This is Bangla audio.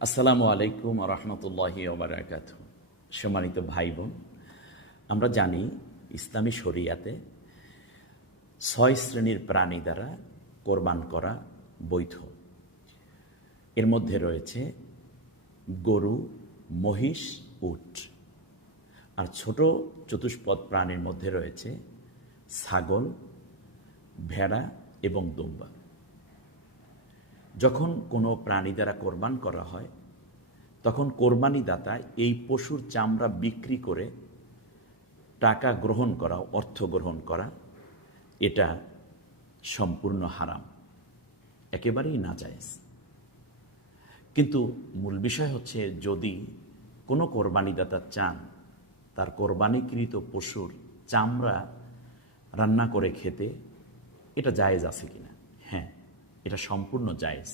আসসালামু আলাইকুম রহমতুল্লাহি ওবারাকাতুহু। সম্মানিত ভাই বোন, আমরা জানি ইসলামী শরিয়াতে ৬ শ্রেণীর প্রাণী দ্বারা কোরবান করা বৈধ। এর মধ্যে রয়েছে গরু, মহিষ, উট। আর ছোট চতুষ্পদ প্রাণীর মধ্যে রয়েছে ছাগল, ভেড়া এবং দুম্বা। যখন কোনো প্রাণী দ্বারা কোরবান করা হয় তখন কোরবানি দাতা এই পশুর চামড়া বিক্রি করে টাকা গ্রহণ করা, অর্থ গ্রহণ করা, এটা সম্পূর্ণ হারাম, একেবারেই নাজায়েজ। কিন্তু মূল বিষয় হচ্ছে, যদি কোনো কোরবানিদাতা চান তার কোরবানিকৃত পশুর চামড়া রান্না করে খেতে, এটা জায়েজ আছে কিনা? হ্যাঁ, এটা সম্পূর্ণ জায়েজ।